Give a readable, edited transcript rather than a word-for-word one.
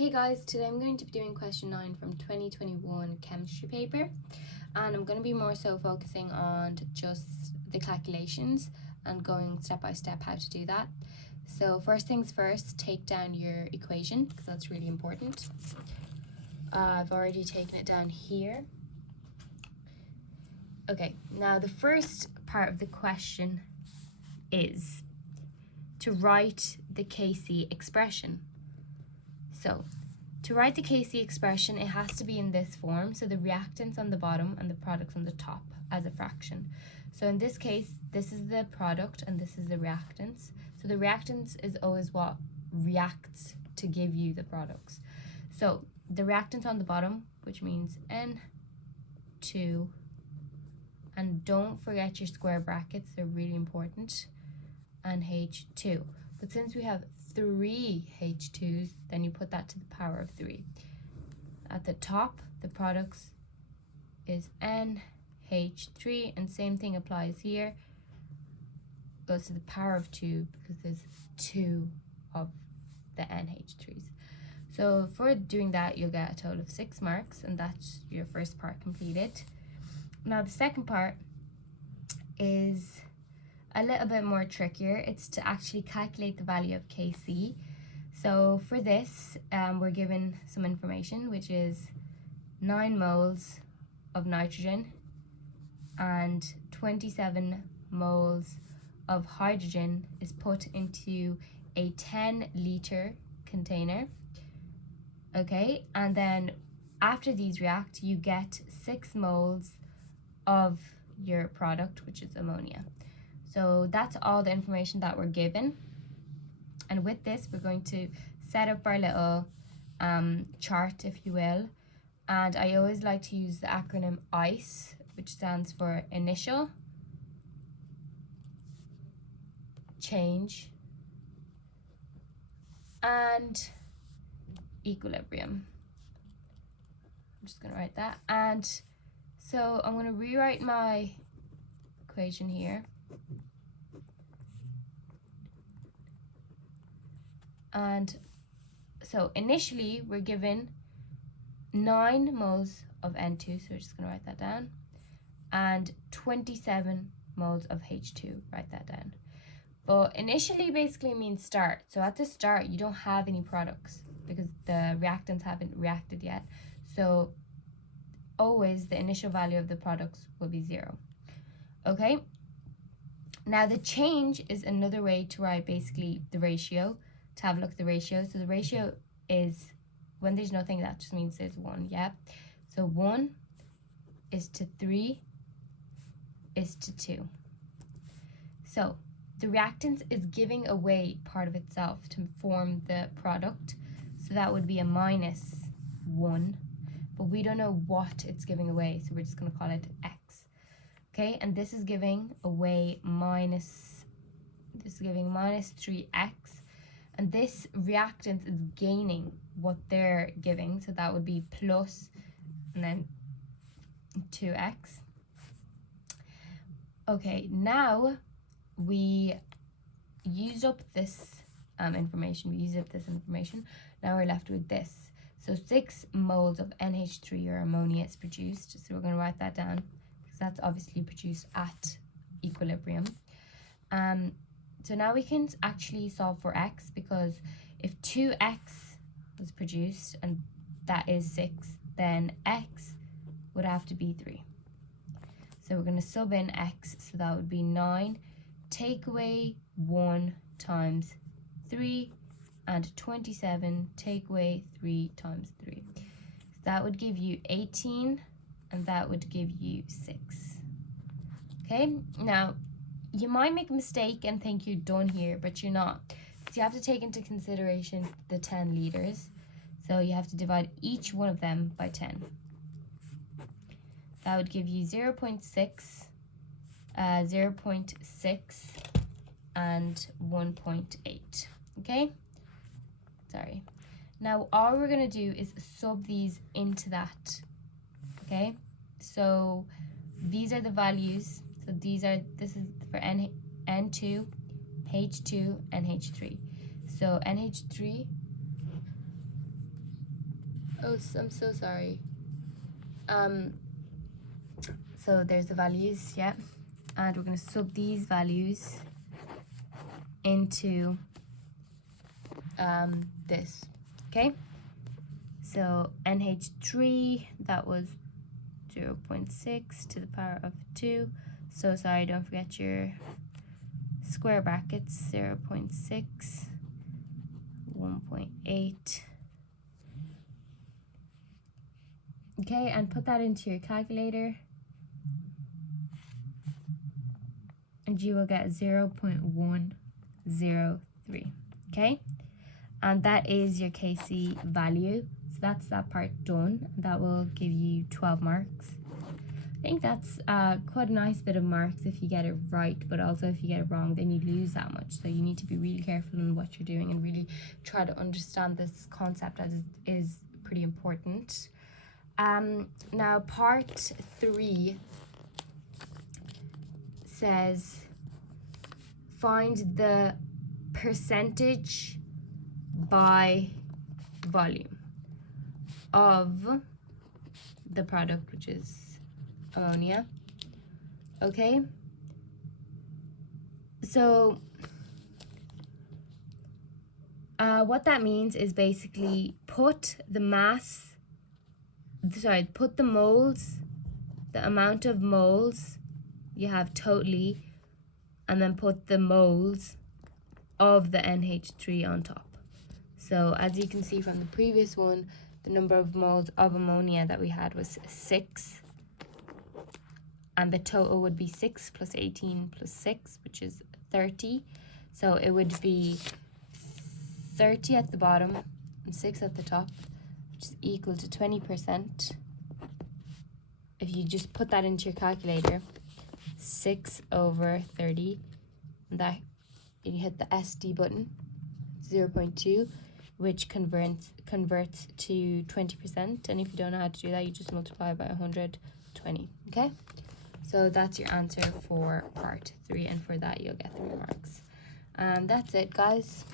Hey guys, today I'm going to be doing question 9 from 2021 chemistry paper, and I'm going to be more so focusing on just the calculations and going step by step how to do that. So first things first, take down your equation because that's really important. I've already taken it down here. Okay, now the first part of the question is to write the Kc expression. So, to write the Kc expression, it has to be in this form. So the reactants on the bottom and the products on the top as a fraction. So in this case, this is the product and this is the reactants. So the reactants is always what reacts to give you the products. So the reactants on the bottom, which means N2, and don't forget your square brackets, they're really important, and H2. But since we have 3 H2s, then you put that to the power of 3. At the top, the products is NH3, and same thing applies here. Goes to the power of 2 because there's 2 of the NH3s. So for doing that, you'll get a total of 6 marks, and that's your first part completed. Now the second part is a little bit more trickier. It's to actually calculate the value of Kc. So for this, we're given some information, which is 9 moles of nitrogen and 27 moles of hydrogen is put into a 10-liter container. Okay, and then after these react, you get 6 moles of your product, which is ammonia. So that's all the information that we're given. And with this, we're going to set up our little chart, if you will. And I always like to use the acronym ICE, which stands for initial, change, and equilibrium. I'm just going to write that. And so I'm going to rewrite my equation here. And so initially we're given 9 moles of N2, so we're just going to write that down, and 27 moles of H2, write that down. But initially basically means start. So at the start you don't have any products because the reactants haven't reacted yet. So always the initial value of the products will be 0. Okay? Now the change is another way to write basically the ratio, to have a look at the ratio. So the ratio is, when there's nothing, that just means there's 1, yeah? So 1 is to 3 is to 2. So the reactants is giving away part of itself to form the product. So that would be a -1, but we don't know what it's giving away, so we're just going to call it X. Okay, and this is giving away -3x, and this reactant is gaining what they're giving, so that would be plus and then 2x. Okay, now we used up this information. Now we're left with this. So 6 moles of NH3 or ammonia is produced, so we're going to write that down. That's obviously produced at equilibrium. So now we can actually solve for x, because if 2x was produced and that is 6, then x would have to be 3. So we're going to sub in x, so that would be 9, take away 1 times 3, and 27 take away 3 times 3. So that would give you 18, and that would give you 6. Okay, now you might make a mistake and think you're done here, but you're not. So you have to take into consideration the 10 liters. So you have to divide each one of them by 10. That would give you 0.6, 0.6, and 1.8. Okay? Sorry. Now all we're going to do is sub these into that. Okay, so these are the values. So this is for N2, H2, and H3. So NH3 Oh, I'm so sorry. So there's the values, yeah. And we're going to sub these values into this, okay? So NH3, that was 0.6 to the power of 2. So sorry, don't forget your square brackets. 0.6, 1.8. Okay, and put that into your calculator. And you will get 0.103, okay? And that is your KC value. So that's that part done. That will give you 12 marks. I think that's quite a nice bit of marks if you get it right, but also if you get it wrong, then you lose that much. So you need to be really careful in what you're doing and really try to understand this concept, as it is pretty important. Now part 3 says find the percentage by volume of the product, which is ammonia. Okay, so what that means is basically put the moles, the amount of moles you have totally, and then put the moles of the NH3 on top. So as you can see from the previous one, the number of moles of ammonia that we had was 6, and the total would be 6 plus 18 plus 6, which is 30. So it would be 30 at the bottom and 6 at the top, which is equal to 20%. If you just put that into your calculator, 6 over 30, and that you hit the SD button, 0.2, which converts to 20%. And if you don't know how to do that, you just multiply by 120. Okay, so that's your answer for part 3, and for that you'll get 3 marks. And that's it, guys.